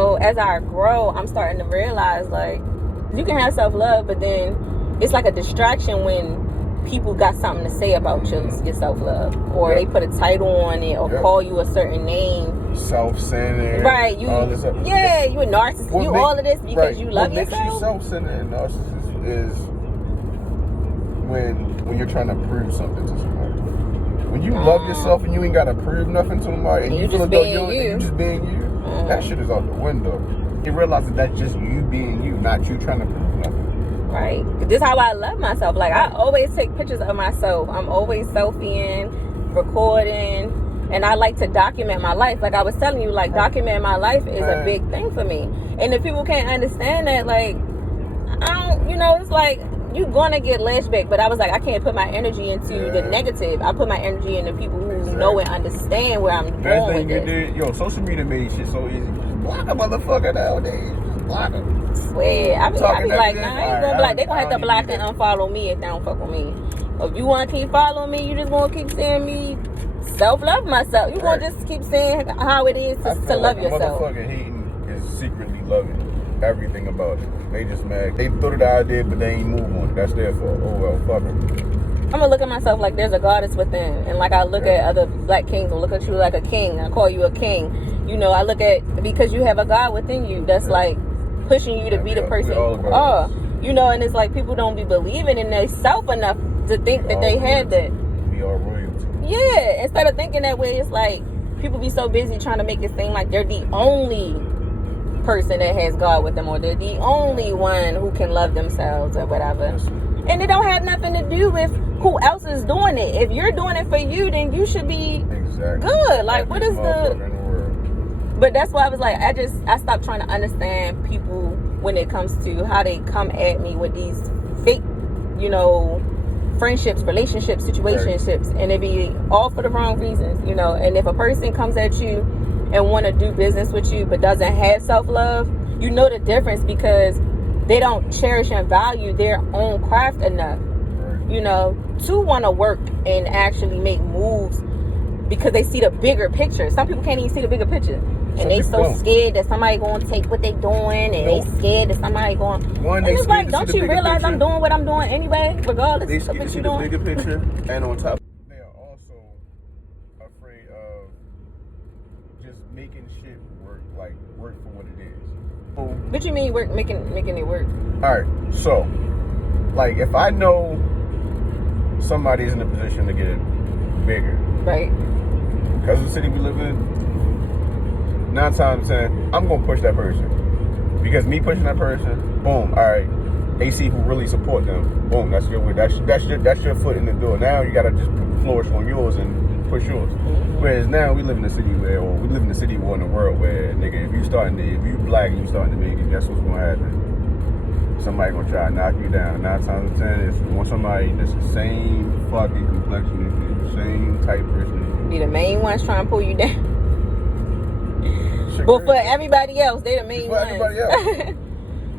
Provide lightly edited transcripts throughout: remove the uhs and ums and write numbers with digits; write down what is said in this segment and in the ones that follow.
So as I grow, I'm starting to realize, like, you can have self-love, but then it's like a distraction when people got something to say about your self-love, or they put a title on it, or call you a certain name. Self-centered. Right. You a narcissist. All of this because you love yourself. What makes you self-centered and narcissist is when you're trying to prove something to somebody. When you love yourself and you ain't got to prove nothing to somebody, and you feel as though you just being you, that shit is out the window. You realize that that's just you being you, not you trying to prove nothing. Right. This is how I love myself. Like, I always take pictures of myself. I'm always selfieing, recording, and I like to document my life. Like I was telling you, like, documenting my life is a big thing for me. And if people can't understand that, like, I don't, it's like, you're going to get lashback. But I was like, I can't put my energy into the negative. I put my energy into people who know and understand where I'm going with this. Social media made shit so easy. Just block a motherfucker nowadays. Just block him. Swear. I be like, nah, I ain't gonna block. They gonna have to block and unfollow me if they don't fuck with me. If you want to keep following me, you just gonna keep seeing me self-love myself. You gonna just keep saying how it is to love yourself. Motherfucking hating is secretly loving everything about it. They just mad. They thought the idea, but they ain't move on it. That's their fault. Oh well, fuck them. I'm gonna look at myself like there's a goddess within, and like I look at other black kings, I look at you like a king. I call you a king. I look at, because you have a God within you that's like pushing you to be the person you are. And it's like people don't be believing in themselves enough to think that they have that. We are royalty. Yeah, instead of thinking that way, it's like people be so busy trying to make it seem like they're the only person that has God with them, or they're the only one who can love themselves or whatever. And it don't have nothing to do with who else is doing it. If you're doing it for you, then you should be good. Like, what is the... But that's why I was like, I stopped trying to understand people when it comes to how they come at me with these fake, friendships, relationships, situationships, and it be all for the wrong reasons, And if a person comes at you and want to do business with you but doesn't have self-love, you know the difference, because they don't cherish and value their own craft enough, to want to work and actually make moves, because they see the bigger picture. Some people can't even see the bigger picture. And they so scared that somebody going to take what they doing, and they scared that somebody going... And it's like, don't you realize I'm doing what I'm doing anyway, regardless of what you're doing? They see the bigger picture, and on top, they are also afraid of just making shit work for what it is. What you mean making it work? Alright, so, like, if I know somebody's in a position to get it bigger, right? Because of the city we live in, 9 times 10, I'm gonna push that person. Because me pushing that person, boom, alright, they see who really support them. Boom, that's your way. That's your foot in the door. Now you gotta just flourish on yours and push yours. Whereas now we live in a city where in the world where, nigga, if you black and you starting to make it, guess what's gonna happen? Somebody gonna try to knock you down. 9 times 10, it's want somebody that's the same fucking complexion as you, same type person. Be the main ones trying to pull you down. But for everybody else, they the main ones. Everybody else.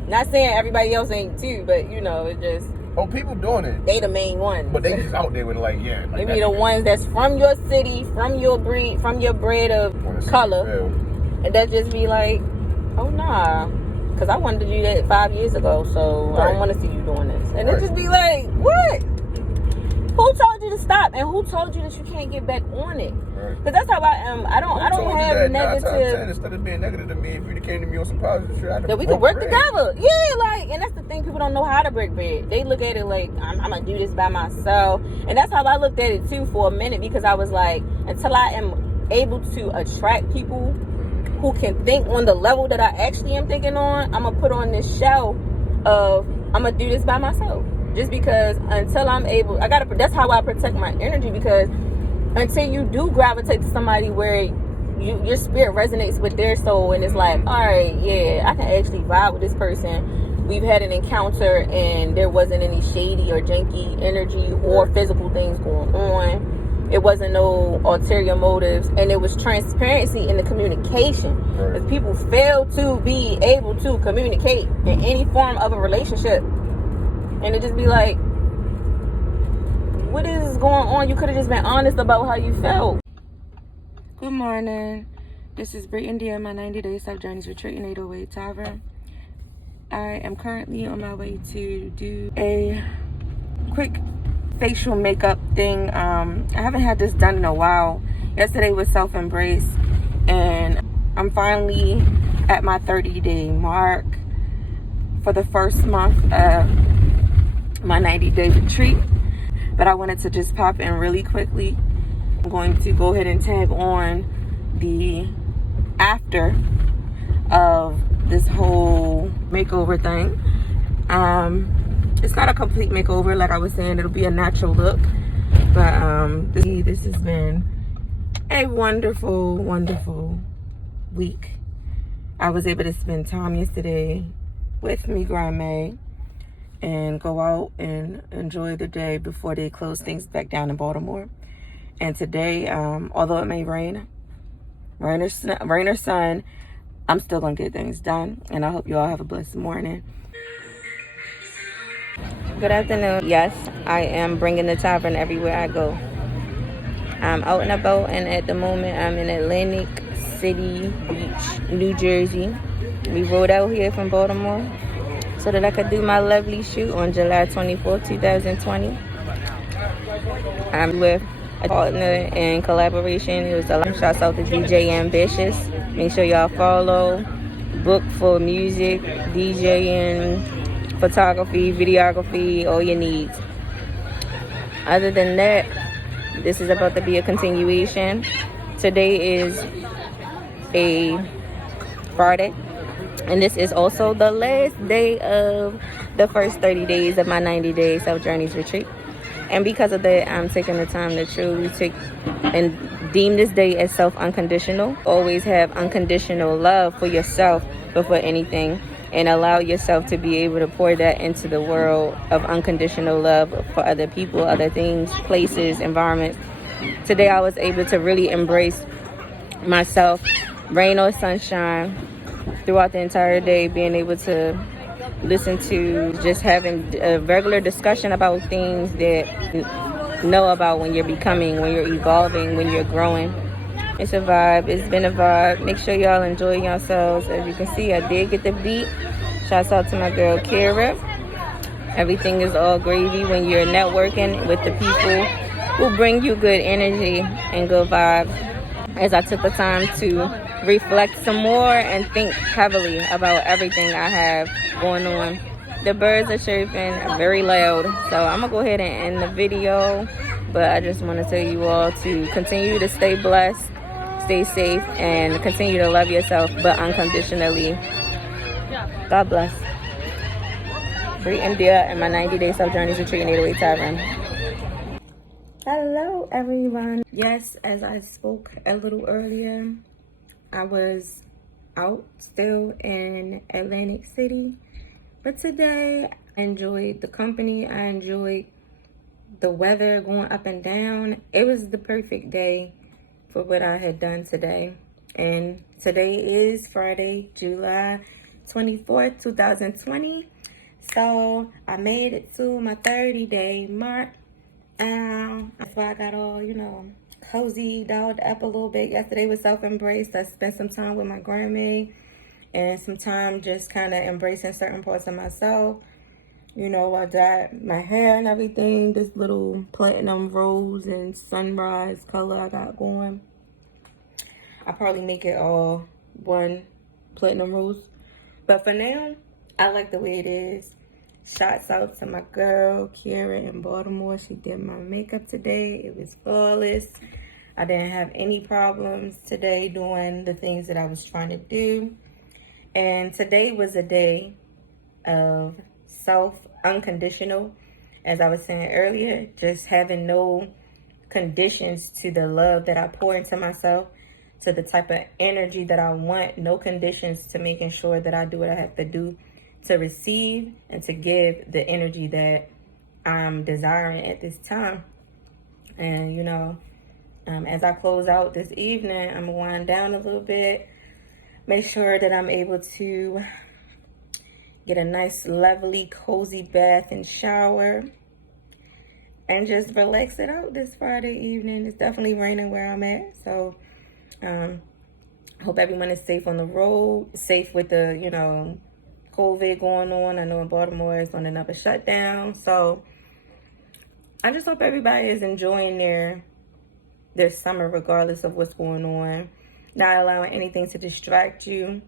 Not saying everybody else ain't too, but it just... Oh, people doing it. They the main ones. But they just out there with they be the ones that's from your city, from your breed, from your breed of color. And that just be like, oh nah. Because I wanted to do that 5 years ago, so I don't want to see you doing this. And it just be like, what? Who told you to stop? And who told you that you can't get back on it? Because that's how I am. I don't have negative. Instead of being negative to me, if you came to me on some positive shit, that we could work together. Yeah, and that's the thing. People don't know how to break bread. They look at it like, I'm going to do this by myself. And that's how I looked at it too for a minute, because I was like, until I am able to attract people who can think on the level that I actually am thinking on, I'm going to put on this show of, I'm going to do this by myself. Just because until I'm able, that's how I protect my energy, because until you do gravitate to somebody where your spirit resonates with their soul, and it's like, all right, yeah, I can actually vibe with this person. We've had an encounter and there wasn't any shady or janky energy or physical things going on. It wasn't no ulterior motives, and it was transparency in the communication. Because people fail to be able to communicate in any form of a relationship. And it just be like, what is going on? You could have just been honest about how you felt. Good morning. This is BreiEndia, my 90-day self-journeys retreat in ꪊꪀᴶ Tavern. I am currently on my way to do a quick facial makeup thing. I haven't had this done in a while. Yesterday was self-embrace, and I'm finally at my 30-day mark for the first month of my 90-day retreat. But I wanted to just pop in really quickly. I'm going to go ahead and tag on the after of this whole makeover thing. It's not a complete makeover, like I was saying. It'll be a natural look, but this has been a wonderful week. I was able to spend time yesterday with me grandma and go out and enjoy the day before they close things back down in Baltimore. And today, although it may rain or sun, I'm still gonna get things done, and I hope you all have a blessed morning. Good afternoon. Yes, I am bringing the Tavern everywhere I go. I'm out and about, and at the moment I'm in Atlantic City Beach, New Jersey. We rode out here from Baltimore so that I could do my lovely shoot on July 24th, 2020. I'm with a partner in collaboration. It was a lot of shouts out to DJ ꪊꪀᴶ. Make sure y'all follow. Book for music, DJing, photography, videography, all your needs. Other than that, this is about to be a continuation. Today is a Friday, and this is also the last day of the first 30 days of my 90-day self-journeys retreat. And because of that, I'm taking the time to truly take and deem this day as self-unconditional. Always have unconditional love for yourself before anything, and allow yourself to be able to pour that into the world of unconditional love for other people, other things, places, environments. Today I was able to really embrace myself, rain or sunshine, throughout the entire day, being able to listen to, just having a regular discussion about things that you know about when you're becoming, when you're evolving, when you're growing. It's a vibe. It's been a vibe. Make sure y'all enjoy yourselves. As you can see, I did get the beat. Shouts out to my girl Kara. Everything is all gravy when you're networking with the people who bring you good energy and good vibes. As I took the time to reflect some more and think heavily about everything I have going on. The birds are chirping very loud, so I'm gonna go ahead and end the video, but I just want to tell you all to continue to stay blessed, stay safe, and continue to love yourself, but unconditionally. God bless. BreiEndia and my 90-day self-journeys retreat in ꪊꪀᴶ Tavern. Hello everyone. Yes, as I spoke a little earlier, I was out still in Atlantic City, but today I enjoyed the company. I enjoyed the weather going up and down. It was the perfect day for what I had done today. And today is Friday, July 24th, 2020. So I made it to my 30-day mark. That's why I got all, cozy, dolled up a little bit. Yesterday was self-embrace. I spent some time with my grandma and some time just kind of embracing certain parts of myself. I dyed my hair and everything. This little platinum rose and sunrise color I got going. I'll probably make it all one platinum rose. But for now, I like the way it is. Shouts out to my girl, Kira in Baltimore. She did my makeup today. It was flawless. I didn't have any problems today doing the things that I was trying to do. And today was a day of self-unconditional. As I was saying earlier, just having no conditions to the love that I pour into myself, to the type of energy that I want. No conditions to making sure that I do what I have to do to receive and to give the energy that I'm desiring at this time. And as I close out this evening, I'm gonna wind down a little bit, make sure that I'm able to get a nice lovely cozy bath and shower and just relax it out this Friday evening. It's definitely raining where I'm at, so Hope everyone is safe on the road, safe with the, COVID going on. I know in Baltimore it's on another shutdown. So I just hope everybody is enjoying their summer regardless of what's going on. Not allowing anything to distract you.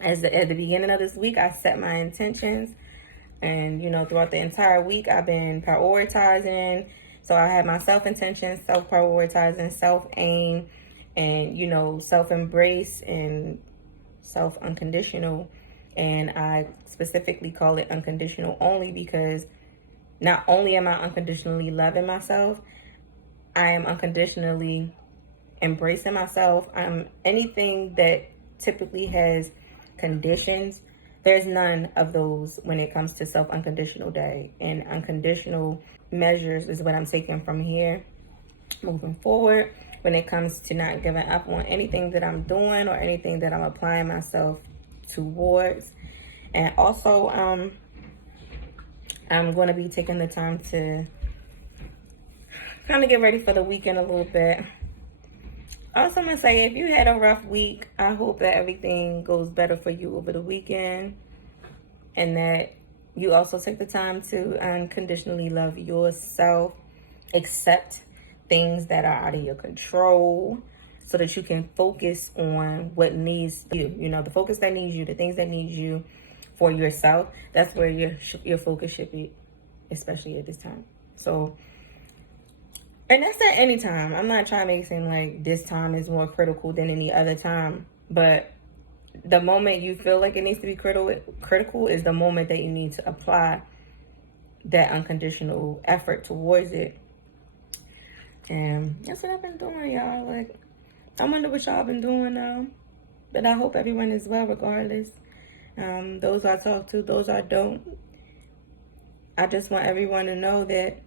At the beginning of this week, I set my intentions. And, throughout the entire week, I've been prioritizing. So I had my self-intention, self-prioritizing, self-aim, and, self-embrace and self-unconditional. And I specifically call it unconditional only because not only am I unconditionally loving myself, I am unconditionally embracing myself. Anything that typically has conditions, there's none of those when it comes to self-unconditional day. And unconditional measures is what I'm taking from here moving forward when it comes to not giving up on anything that I'm doing or anything that I'm applying myself towards. And also, I'm going to be taking the time to kind of get ready for the weekend a little bit. Also, I'm going to say, if you had a rough week, I hope that everything goes better for you over the weekend. And that you also take the time to unconditionally love yourself. Accept things that are out of your control so that you can focus on what needs you. The focus that needs you, the things that need you for yourself. That's where your focus should be, especially at this time. So, and that's at any time. I'm not trying to make it seem like this time is more critical than any other time. But the moment you feel like it needs to be critical is the moment that you need to apply that unconditional effort towards it. And that's what I've been doing, y'all. Like, I wonder what y'all been doing now. But I hope everyone is well regardless. Those I talk to, those I don't. I just want everyone to know that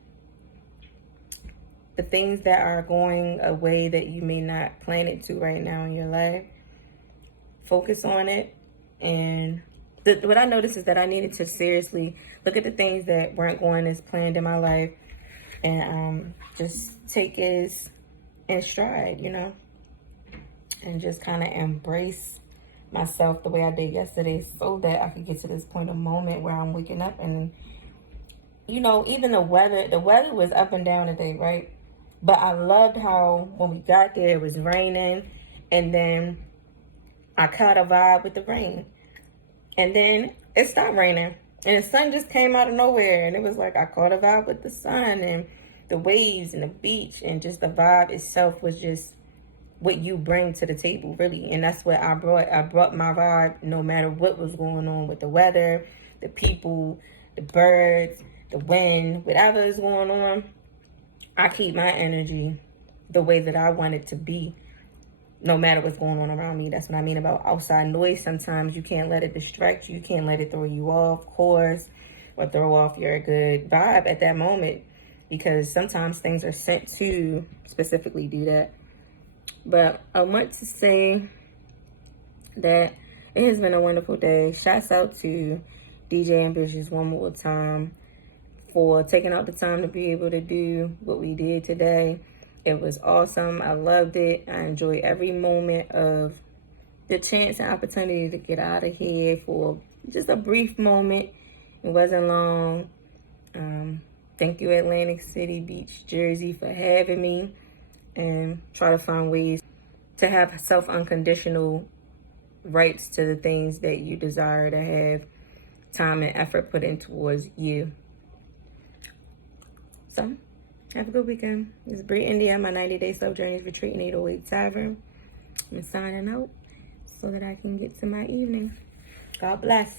the things that are going a way that you may not plan it to right now in your life, focus on it. And what I noticed is that I needed to seriously look at the things that weren't going as planned in my life and just take it in stride, and just kind of embrace myself the way I did yesterday so that I could get to this point of moment where I'm waking up and, even the weather was up and down today, right? But I loved how when we got there, it was raining, and then I caught a vibe with the rain. And then it stopped raining, and the sun just came out of nowhere, and it was like I caught a vibe with the sun and the waves and the beach, and just the vibe itself was just what you bring to the table, really. And that's what I brought. I brought my vibe no matter what was going on with the weather, the people, the birds, the wind, whatever is going on. I keep my energy the way that I want it to be, no matter what's going on around me. That's what I mean about outside noise. Sometimes you can't let it distract you. You can't let it throw you off course or throw off your good vibe at that moment, because sometimes things are sent to specifically do that. But I want to say that it has been a wonderful day. Shouts out to DJ Ambitious one more time for taking out the time to be able to do what we did today. It was awesome. I loved it. I enjoyed every moment of the chance and opportunity to get out of here for just a brief moment. It wasn't long. Thank you, Atlantic City Beach, Jersey, for having me, and try to find ways to have self-unconditional rights to the things that you desire to have time and effort put in towards you. So, have a good weekend. This is BreiEndia, my 90-day self-journeys retreat in ꪊꪀᴜ Tavern. I'm signing out so that I can get to my evening. God bless.